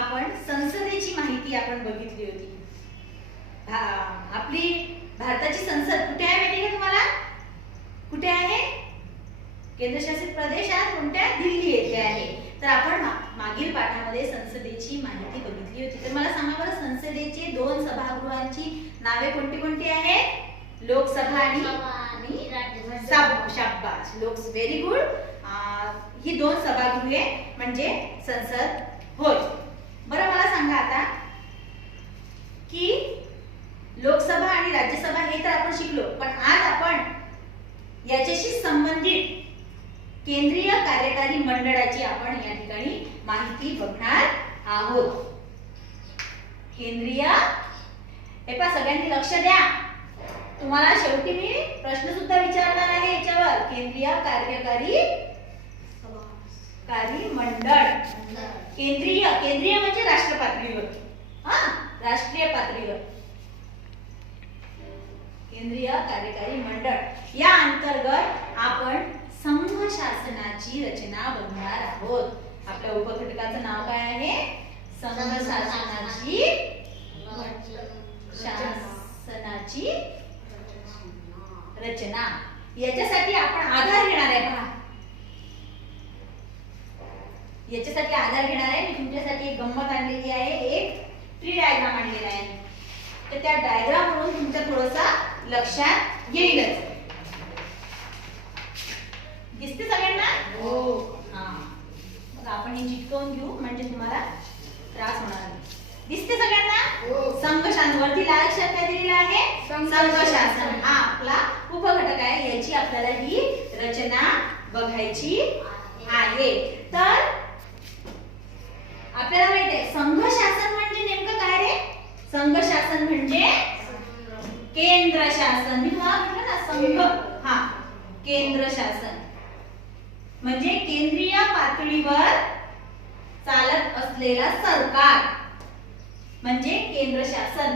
आपण संसदेची माहिती आपण बघितली होती। आपली भारताची संसद कुठे आहे माहिती आहे तुम्हाला? कुठे आहे? केंद्रशासित प्रदेशात कोणत्या? दिल्ली येथे आहे। तर आपण मागील पाठामध्ये संसदेची माहिती बघितली होती। तर मला सांगा बरं, संसदेचे दोन सभागृहांची नावे कोणती कोणती आहेत? लोकसभा आणि राज्यसभा। शाबास, व्हेरी गुड। ही दोन सभागृहे म्हणजे संसद होय। बरं मला सांगा आता की लोकसभा आणि राज्यसभा हे तर आपण शिकलो, पण आज आपण याच्याशी संबंधित केंद्रीय कार्यकारी मंडळाची आपण या ठिकाणी माहिती बघणार आहोत। केंद्रीय, हे पहा सगळ्यांनी लक्ष द्या, तुम्हाला शेवटी मी प्रश्न सुद्धा विचारणार आहे याच्यावर। केंद्रीय कार्यकारी मंडळ, केंद्रीय म्हणजे राष्ट्र पातळीवर, राष्ट्रीय पातळीवर केंद्रीय कार्यकारी मंडळ। या अंतर्गत आपण संघ शासनाची रचना बघणार आहोत। आपल्या उपघटकाचं नाव काय आहे? संघ शासनाची रचना। याच्यासाठी आपण आधार घेणार आहे। पहा, याच्यासाठी आधार घेणार आहे। मी तुमच्यासाठी एक गंमत आणलेली आहे, एक ट्री डायग्राम आणलेला आहे। तर त्या डायग्राम वरून तुमच्या थोडंसा लक्षात येईलच। दिसते सगळ्यांना? हो। मग आपण हे चिटकवून घेऊ म्हणजे तुम्हाला त्रास होणार नाही। दिसते सगळ्यांना? हो। संघ शासन, वरती लाल अक्षरात काय दिलेलं आहे? संघ शासन। हा आपला उपघटक आहे, याची आपल्याला ही रचना बघायची आहे। तर आपल्याला माहिती आहे संघ शासन म्हणजे नेमकं काय रे? संघ शासन म्हणजे केंद्र शासन। मी तुम्हाला म्हटलं ना संघ, केंद्र शासन म्हणजे केंद्रीय पातळीवर चालत असलेला सरकार म्हणजे केंद्र शासन।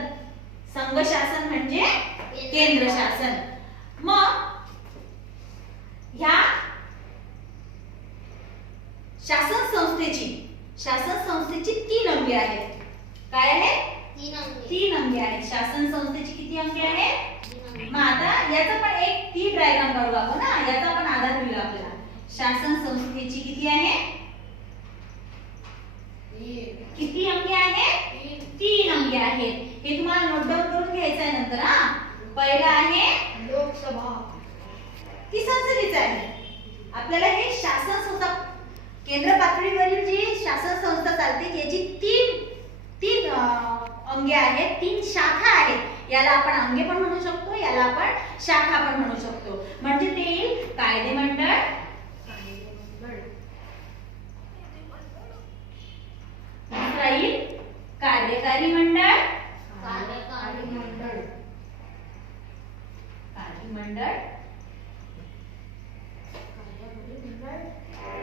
संघ शासन म्हणजे केंद्र शासन। मग ह्या शासन संस्थेची 3 अंगे आहेत। काय आहेत? 3 अंगे आहेत। शासन संस्थेची किती अंगे आहेत? मग आता याचा पण एक 3 डायग्राम काढू आपण ना, याचा पण आधार होईल आपल्याला। शासन संस्थेची किती आहे? किती अंगे आहेत? 3 अंगे आहेत। हे तुम्हाला नोट डाऊन करून घ्यायचं आहे नंतर। पहिला आहे लोकसभा, ती संसदेच आहे। आपल्याला हे शासन संस्था, केंद्र पातळीवरील जी शासन संस्था चालते याची 3 अंगे आहेत, 3 शाखा आहेत। याला आपण अंगे पण म्हणू शकतो, याला आपण शाखा पण म्हणू शकतो। म्हणजे ते येईल कायदेमंडळ, दुसरा येईल कार्यकारी मंडळ,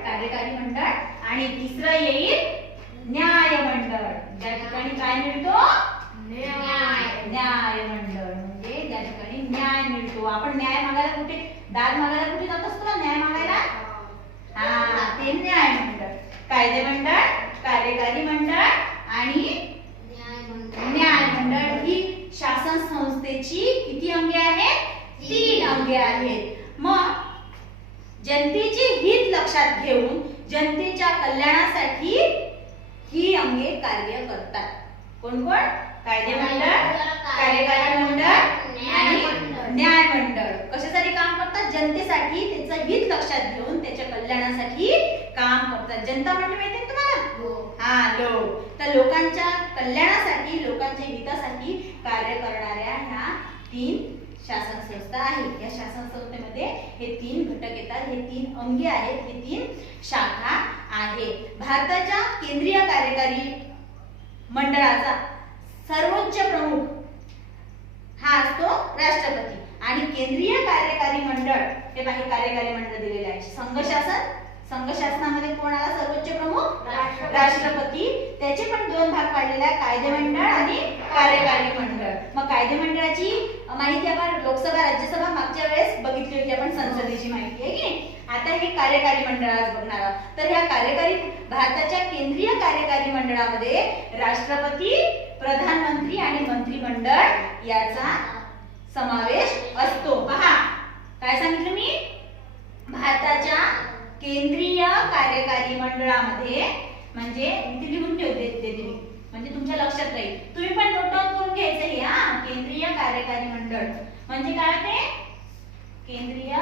कार्यकारी मंडळ आणि तिसरं येईल न्यायमंडळ। ज्या ठिकाणी काय मिळतो? न्यायमंडळ म्हणजे ज्या ठिकाणी न्याय मिळतो। आपण न्याय मागायला कुठे, दाद मागायला कुठे जात असतो ना न्याय मागायला? ते न्यायमंडळ। कायदेमंडळ, कार्यकारी मंडळ आणि न्यायमंडळ ही शासन संस्थेची किती अंगे आहेत? 3 अंगे आहेत। मग जनतेचे हित लक्षात घेऊन जनतेच्या कल्याणासाठी ही अंगे कार्य करतात। कोण कोण? कायदेमंडळ, कार्यकारी मंडळ आणि न्यायमंडळ। कशासाठी काम करतात? जनतेसाठी, त्याचं हित लक्षात घेऊन त्याच्या कल्याणासाठी काम करतात। जनता म्हणजे माहिती आहे तुम्हाला? लोक। तर लोकांच्या कल्याणासाठी, लोकांच्या हितासाठी कार्य करणाऱ्या ह्या 3 शासन संस्था आहेत। या शासन संस्थेमध्ये हे 3 घटक येतात, हे 3 अंगे आहेत, हे 3 शाखा आहेत। भारताच्या केंद्रीय कार्यकारी मंडळाचा सर्वोच्च प्रमुख हा असतो राष्ट्रपती आणि केंद्रीय कार्यकारी मंडळ, हे बाहेर कार्यकारी मंडळ दिलेले आहे। संघ शासनामध्ये कोण आला सर्वोच्च प्रमुख? राष्ट्रपती। त्याचे पण 2 भाग पाडलेले आहेत, कायदेमंडळ आणि कार्यकारी मंडळ। मग कायदेमंडळाची माहिती आपण लोकसभा, राज्यसभा मागच्या वेळेस बघितली होती आपण, संसदेची माहिती आहे की आता हे कार्यकारी मंडळ आज बघणार आहोत. तर ह्या कार्यकारी भारताच्या केंद्रीय कार्यकारी मंडळामध्ये राष्ट्रपती, प्रधानमंत्री आणि मंत्रिमंडळ याचा समावेश असतो. पहा काय सांगितलं मी, भारताच्या केंद्रीय कार्यकारी मंडळामध्ये, म्हणजे इथे लिहून ठेवते मी म्हणजे तुमच्या लक्षात राहील. तुम्ही पण नोट डाऊन करून घ्यायचं हे. केंद्रीय कार्यकारी मंडळ म्हणजे काय होते, केंद्रीय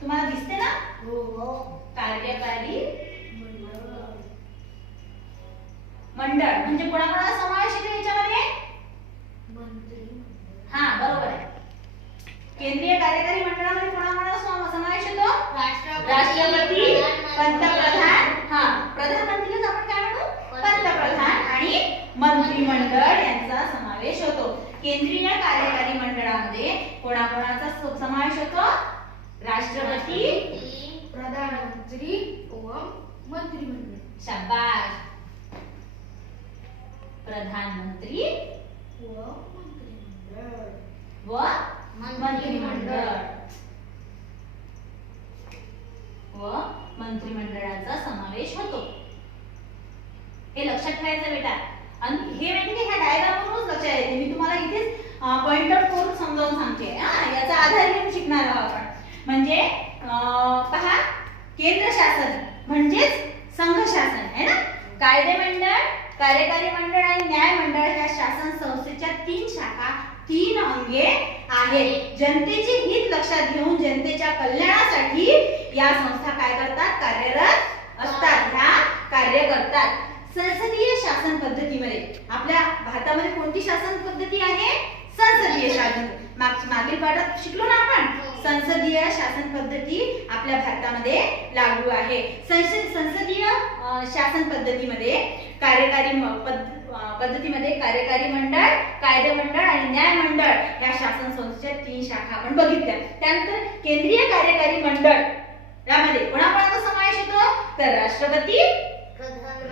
तुम्हाला दिसते ना, कार्यकारी मंडळ म्हणजे कोणाकोणाचा समावेश येतो याच्यामध्ये, हा बरोबर आहे. केंद्रीय कार्यकारी मंडळामध्ये कोणाकोणाचा समावेश येतो, राष्ट्रपती, पंतप्रधान, हा प्रधानमंत्रीलाच आपण काय म्हणू, पंतप्रधान आणि मंत्रिमंडळ यांचा समावेश होतो. केंद्रीय कार्यकारी मंडळामध्ये कोणाकोणाचा समावेश होतो, राष्ट्रपती, प्रधानमंत्री व मंत्रिमंडळ. शाबाश. प्रधानमंत्री व मंत्रिमंडळ व मंत्रिमंडळाचा समावेश होतो. हे लक्षात ठेवायचं बेटा. आणि हे माहिती की ह्या डायग्रामवरूनच लक्षात येते. मी तुम्हाला इथेच पॉइंट आउट करून समजावून सांगते. याचा आधार घेऊन शिकणार आहोत आपण. म्हणजे पहा, केंद्र शासन म्हणजेच संघ शासन आहे ना. कायदे मंडळ, कार्यकारी मंडळ आणि न्याय मंडळ ह्या शासन संस्थेच्या 3 शाखा, 3 अंगे आहेत. जनतेचे हित लक्षात घेऊन जनतेच्या कल्याणासाठी या संस्था काय करतात, कार्यरत असतात. ह्या कार्य करतात. संसदीय शासन पद्धतीमध्ये आपल्या भारतामध्ये कोणती शासन पद्धती आहे, संसदीय शासन. मागील पाठात शिकलो ना आपण, संसदीय शासन पद्धती आपल्या भारतामध्ये लागू आहे. संसदीय शासन पद्धतीमध्ये पद्धतीमध्ये कार्यकारी मंडळ, कायदे मंडळ आणि न्याय मंडळ या शासन संस्थेच्या 3 शाखा आपण बघितल्या. त्यानंतर केंद्रीय कार्यकारी मंडळ यामध्ये कोणाकोणाचा समावेश होतो, तर राष्ट्रपती,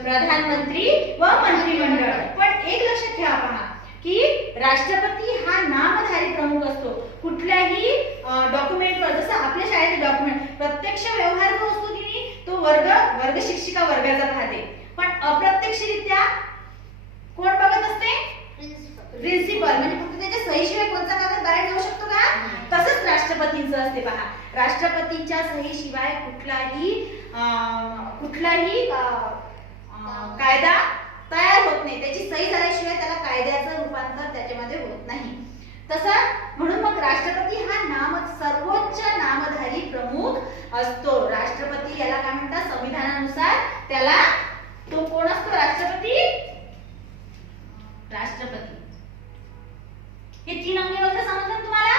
प्रधानमंत्री व मंत्रिमंडळ. पण एक लक्षात ठेवा पहा की राष्ट्रपती हा नामधारी प्रमुख असतो. कुठल्याही डॉक्युमेंटवर, जसं आपल्या शाळेचे डॉक्युमेंट, प्रत्यक्ष व्यवहार जो असतो की नाही तो वर्ग शिक्षिका वर्गाचा पाहते. पण अप्रत्यक्षरित्या कोण बघत असते, प्रिन्सिपल. म्हणजे फक्त त्याच्या सहीशिवाय कोणता कागद बाहेर जाऊ शकतो का, तसंच राष्ट्रपतींचं असते. पहा, राष्ट्रपतींच्या सहीशिवाय कुठलाही कायदा तयार होत नाही. त्याची सही झाल्याशिवाय त्याला कायद्याचं रूपांतर त्याच्यामध्ये होत नाही. तसं म्हणून मग राष्ट्रपती हा सर्वोच्च नामधारी प्रमुख असतो. राष्ट्रपती याला काय म्हणतात, संविधानानुसार त्याला तो कोण असतो, राष्ट्रपती. हे 3 अंगे वगैरे समजलं तुम्हाला.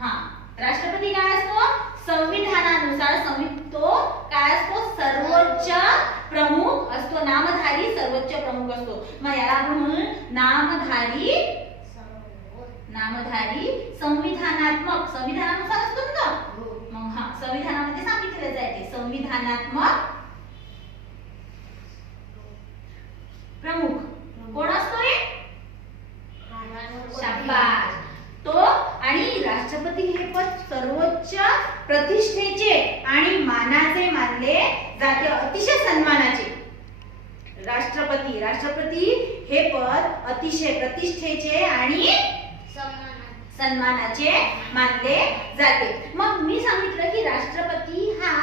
हा, राष्ट्रपती काय असतो, संविधानानुसार तो काय असतो, सर्वोच्च प्रमुख असतो. नामधारी सर्वोच्च प्रमुख असतो. मग याला आपण म्हणू नामधारी संविधानात्मक. संविधानानुसार असतो ना. मग हा संविधानामध्ये सांगितलेलं जाते संविधानात्मक प्रमुख कोण असतो रे, शाबास. तो आणि राष्ट्रपती हे पद सर्वोच्च प्रतिष्ठेचे आणि मानाचे मानले जाते, अतिशय सन्मानाचे. राष्ट्रपती हे पद अतिशय प्रतिष्ठेचे आणि सन्मानाचे मानले जाते. मग मी सांगितलं की राष्ट्रपती हा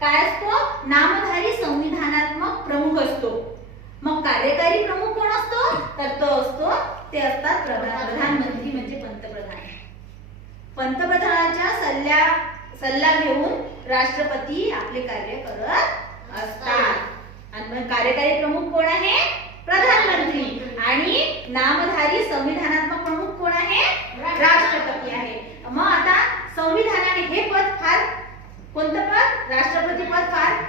काय असतो, नामधारी संविधानात्मक प्रमुख असतो. मग कार्यकारी प्रमुख कोण असतो, तर तो असतो, ते असतात प्रधानमंत्री म्हणजे पंतप्रधान. पंतप्रधानाच्या सल्ला घेऊन राष्ट्रपती आपले कार्य करत असतात. आणि कार्यकारी प्रमुख कोण आहे, प्रधानमंत्री. आणि नामधारी संविधानात्मक प्रमुख कोण आहे, राष्ट्रपती आहे. मग आता संविधानाने हे पद कोणतं पद, राष्ट्रपती पद फार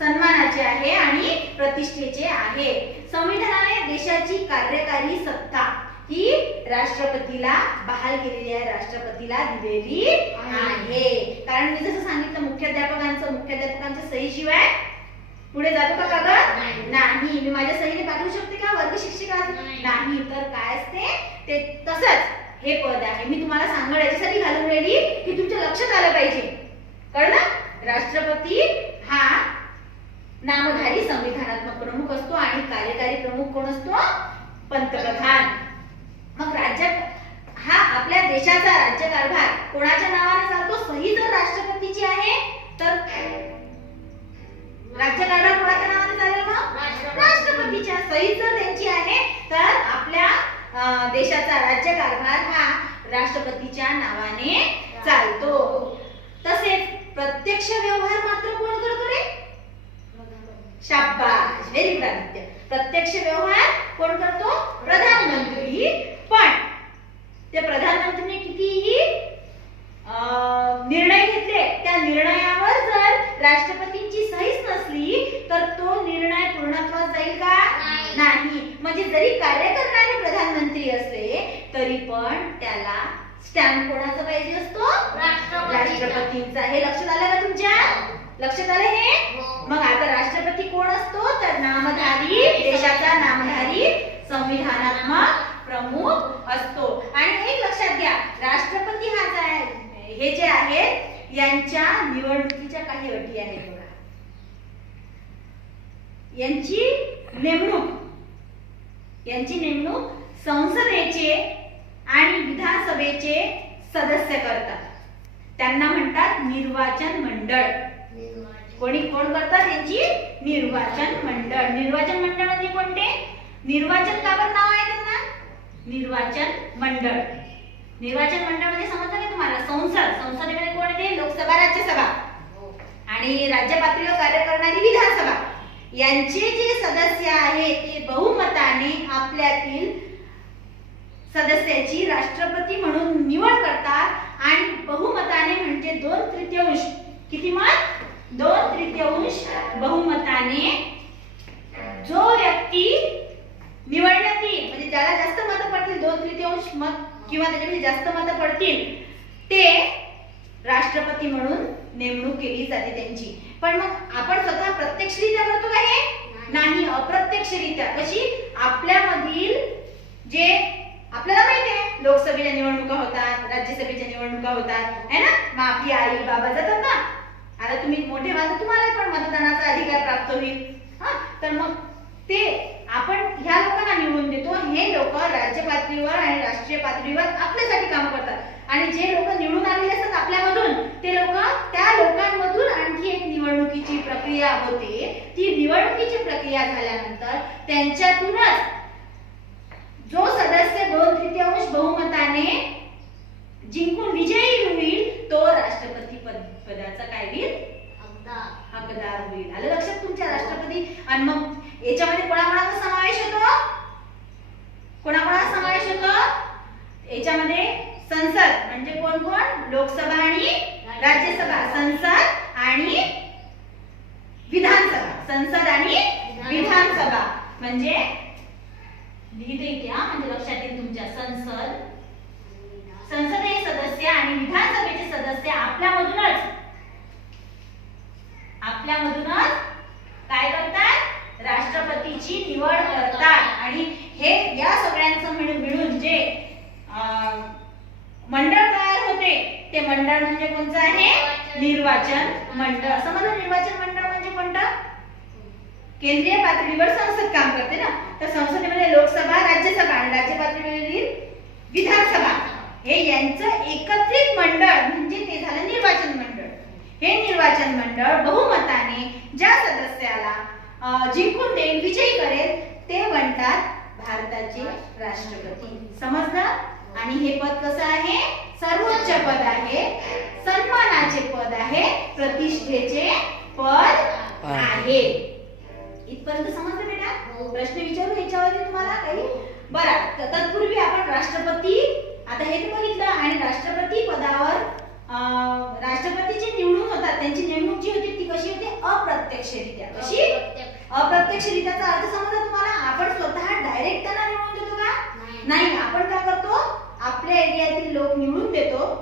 सन्मानाचे आहे आणि प्रतिष्ठेचे आहे. संविधानाने देशाची कार्यकारी सत्ता ही राष्ट्रपतीला बहाल केलेली आहे, राष्ट्रपतीला दिलेली आहे. कारण मी जसं सांगितलं, मुख्याध्यापकांच्या सहीशिवाय पुढे जातो का कागद, नाही. मी माझ्या सहीने पाठवू शकते का वर्ग शिक्षिका, नाही. तर काय असते ते तसंच हे पद आहे. मी तुम्हाला सांगणं याच्यासाठी घालून राहिली की तुमच्या लक्षात आलं पाहिजे. कळलं? राष्ट्रपती हा नामधारी संविधानात्मक प्रमुख असतो आणि कार्यकारी प्रमुख कोण असतो? पंतप्रधान. मग राज्यात हा आपल्या देशाचा राज्यकारभार कोणाच्या नावाने चालतो? सही जर राष्ट्रपतीची आहे तर राज्यकारभार कोणाच्या नावाने चालेल? मग राष्ट्रपतीच्या. सही जर त्यांची आहे तर आपल्या देशाचा राज्यकारभार हा राष्ट्रपतीच्या नावाने चालतो. तसेच प्रत्यक्ष व्यवहार मात्र कोण करतो रे? शाबाश, व्हेरी गुड आदित्य. प्रत्यक्ष व्यवहार कोण करतो? प्रधानमंत्री. पण त्या प्रधानमंत्रीने कितीही निर्णय घेतले, त्या निर्णयावर जर राष्ट्रपतींची सहीच नसली तर तो निर्णय पूर्णत्वास जाईल का? नाही. म्हणजे जरी कार्य करणारे प्रधानमंत्री असले तरी पण त्याला स्टॅम्प कोणाचा पाहिजे असतो? राष्ट्रपतींचा. हे लक्षात आलं का तुमच्या? लक्षात आलं हे? मग आता राष्ट्रपती कोण असतो? तर नामधारी, देशाचा नामधारी संविधानात्मक प्रमुख असतो. आणि एक लक्षात घ्या, राष्ट्रपती हा हे जे आहेत यांच्या निवडणुकीच्या काही अटी आहेत बघा. यांची नेमणूक संसदेचे आणि विधानसभेचे सदस्य करतात. त्यांना म्हणतात निर्वाचन मंडळ. कोण करतात? त्यांची निर्वाचन मंडळ. निर्वाचन मंडळ म्हणजे कोणते? निर्वाचन का बरं नाव आहे त्यांना? निर्वाचन मंडळ. निर्वाचन मंडळ म्हणजे समजलं का तुम्हाला? संसदेमध्ये कोण येते? लोकसभा, राज्यसभा आणि राज्य पातळीवर कार्य करणारी विधानसभा. यांचे जे सदस्य आहेत ते बहुमताने आपल्यातील सदस्याची राष्ट्रपती म्हणून निवड करतात आणि बहुमताने म्हणजे 2/3. किती मत? 2/3 बहुमताने जो व्यक्ती निवडण्यात येईल, म्हणजे ज्याला जास्त मतं पडतील, 2/3 मत किंवा त्याच्यापेक्षा जास्त मतं पडतील, ते राष्ट्रपती म्हणून नेमणूक केली जाते त्यांची. पण मग आपण स्वतः प्रत्यक्षरित्या करतो का हे? नाही, अप्रत्यक्षरित्या. कशी? आपल्यामधील जे आपल्याला माहिती आहे लोकसभेच्या निवडणुका होतात, राज्यसभेच्या निवडणुका होतात, है ना? मग आपली आई बाबा जातात ना. आता तुम्ही मोठे व्हाल तुम्हाला पण मतदानाचा अधिकार प्राप्त होईल. तर मग ते आपण ह्या लोकांना निवडून देतो. हे लोक राज्य पातळीवर आणि राष्ट्रीय पातळीवर आपल्यासाठी काम करतात. आणि जे लोक निवडून आलेले असतात आपल्यामधून, ते लोक त्या लोकांमधून आणखी एक निवडणुकीची प्रक्रिया होते. ती निवडणुकीची प्रक्रिया झाल्यानंतर त्यांच्यातूनच जो सदस्य 2/3 बहुमताने जिंकून विजयी होईल तो राष्ट्रपती पदाचा काय होईल? हकदार होईल. आलं लक्षात तुमच्या? राष्ट्रपती. आणि मग याच्यामध्ये कोणाकोणाचा समावेश होतो? कोणाकोणाचा समावेश होतो याच्यामध्ये? संसद म्हणजे कोण? लोकसभा आणि राज्यसभा. संसद आणि विधानसभा. संसद आणि विधानसभा म्हणजे लिहिते घ्या, म्हणजे लक्षात येईल तुमच्या. संसदीय सदस्य आणि विधानसभेचे सदस्य आपल्यामधूनच काय करतात? राष्ट्रपतीची निवड करतात. आणि हे या सगळ्यांचं मिळून जे मंडळ तयार होते ते मंडळ म्हणजे कोणतं आहे? निर्वाचन मंडळ. समजलं? निर्वाचन मंडळ म्हणजे कोणतं? केंद्रीय पातळीवर संसद काम करते ना, तर संसदेमध्ये लोकसभा, राज्यसभा आणि राज्य पातळीवरील विधानसभा हे यांचं एकत्रित मंडळ म्हणजे ते झालं निर्वाचन मंडळ. हे निर्वाचन मंडळ बहुमताने ज्या सदस्याला जिंकून देईल, विजयी करेल, ते म्हणतात भारताचे राष्ट्रपती. समजलं? आणि हे पद कसं आहे? सर्वोच्च पद आहे, सन्मानाचे पद आहे, प्रतिष्ठेचे पद आहे. इथपर्यंत समजलं बेटा? प्रश्न विचारू याच्यावरती तुम्हाला काही? बरं, तत्पूर्वी आपण राष्ट्रपती आता हे बघितलं. आणि राष्ट्रपती पदावर राष्ट्रपतीचे निवडून होतात, त्यांची नेमणूक जी होती ती कशी होती? अप्रत्यक्षरित्या. कशी? अप्रत्यक्षरित्याचा अर्थ समजला तुम्हाला? आपण स्वतः डायरेक्ट त्यांना निवडून देतो का? नाही. आपण काय करतो? आपल्या एरियातील लोक निवडून देतो.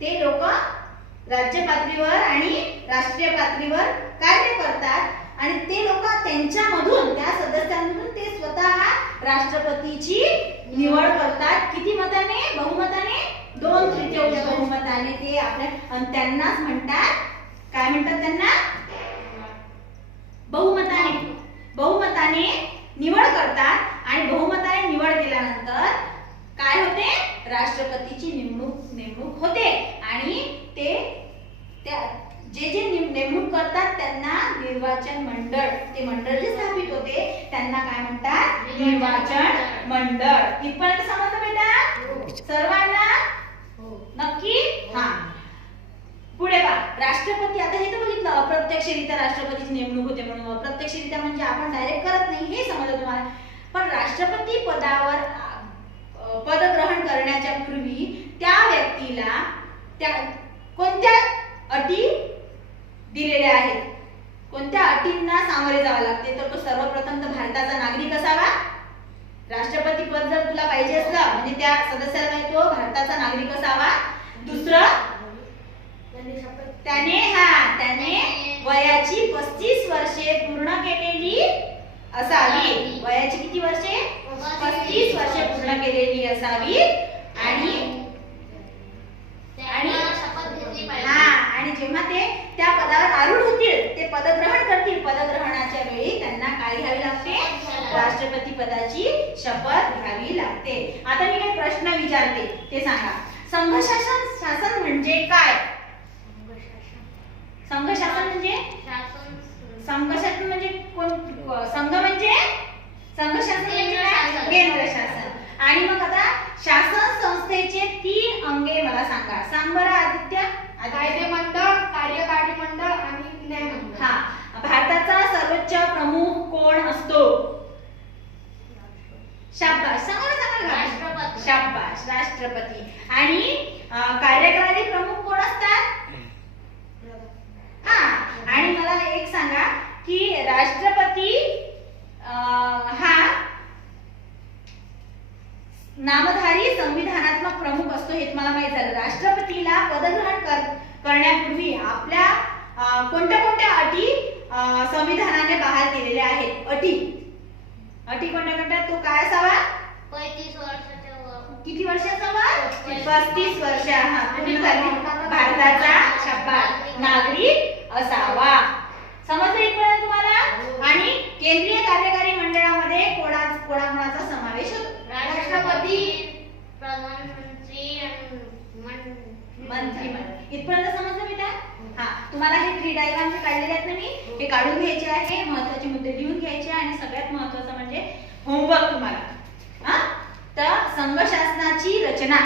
ते लोक राज्य पातळीवर आणि राष्ट्रीय पातळीवर कार्य करतात आणि ते लोक त्यांच्यामधून, त्या सदस्यांमधून ते स्वतः राष्ट्रपतीची निवड करतात. किती मताने? बहुमताने, 2/3 बहुमताने ते आपल्या, आणि त्यांनाच म्हणतात, काय म्हणतात त्यांना? बहुमताने निवड करतात. आणि बहुमताने निवड केल्यानंतर काय होते? राष्ट्रपतीची नेमणूक होते. आणि ते जे नेमणूक करतात त्यांना निर्वाचन मंडळ, ते मंडळ जे स्थापित होते त्यांना काय म्हणतात? निर्वाचन मंडळ. इथपर्यंत समजलं बेटा सर्वांना? नक्की? हा. पुढे पहा, राष्ट्रपती. आता हे तर बघितलं अप्रत्यक्षरित्या राष्ट्रपतीची नेमणूक होते म्हणून. अप्रत्यक्षरित्या म्हणजे आपण डायरेक्ट करत नाही, हे समजलं तुम्हाला. पण राष्ट्रपती पदावर पदग्रहण करण्याच्या पूर्वी त्या व्यक्तीला त्या कोणत्या अटी दिलेल्या आहेत, कोणत्या अटींना सामोरे जावे लागते? तर तो सर्वप्रथम तर भारताचा नागरिक असावा. राष्ट्रपती पद जर तुला पाहिजे असलं म्हणजे त्या सदस्याला तो भारताचा नागरिक असावा. दुसरं, त्याने वयाची 35 वर्षे पूर्ण केलेली असावी. वयाची किती वर्षे? 35 वर्षे पूर्ण केलेली असावी. आणि जेव्हा ते त्या पदावर आरूढ होतील, ते पदग्रहण करतील, पदग्रहणाच्या वेळी त्यांना काय घ्यावी लागते? राष्ट्रपती पदाची शपथ घ्यावी लागते. आता मी काही प्रश्न विचारते, ते सांगा. संघ शासन म्हणजे काय? संघ शासन म्हणजे कोण? संघ म्हणजे काय? केंद्र शासन. आणि मग आता शासन संस्थेचे 3 अंगे मला सांगा. सांग बरं आदित्य. कायदेमंडळ, कार्यकारी मंडळ आणि न्यायमंडळ. हा. भारताचा सर्वोच्च प्रमुख कोण असतो? शाबाश. सांगा. शाबाश, राष्ट्रपती. आणि कार्यकारी प्रमुख कोण असतात? हा. आणि मला एक सांगा की राष्ट्रपती हा नामधारी संविधानात्मक प्रमुख असतो, हे तुम्हाला माहित झालं. राष्ट्रपतीला पदग्रहण करण्यापूर्वी आपल्या कोणत्या कोणत्या अटी संविधानाने बाहेर केलेल्या आहेत? अटी कोणत्या? तो काय असावा? 35 वर्षाच्या वर. किती वर्षाचा वर? 35 वर्ष. हा. पूर्ण झाली. भारताचा शाबास नागरिक असावा. समजलं इथपर्यंत तुम्हाला? आणि केंद्रीय कार्यकारी मंडळामध्ये कोणाचा समावेश होतो? राष्ट्रपती, प्रधानमंत्री आणि मंत्रिमंडळ. इथपर्यंत समजलं बेटा? हा. तुम्हाला हे 3 डायग्राम जे काढलेले आहेत ना मी, हे काढून घ्यायचे आहे, महत्त्वाचे मुद्दे लिहून घ्यायचे, आणि सगळ्यात महत्त्वाचं म्हणजे होमवर्क तुम्हाला. हा. तर संघ शासनाची रचना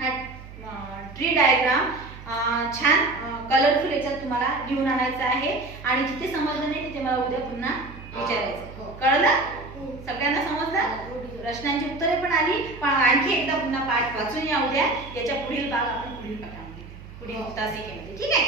हा ट्री डायग्राम छान कलरफुल याच्यात तुम्हाला लिहून आणायचं आहे. आणि जिथे समजलं नाही तिथे मला उद्या पुन्हा विचारायचं. कळलं? सगळ्यांना समजलं? प्रश्नांची उत्तरे पण आली. पण आणखी एकदा पुन्हा पाठ वाचून या उद्या. याच्या पुढील भाग आपण पुढील तासिकेमध्ये. ठीक आहे?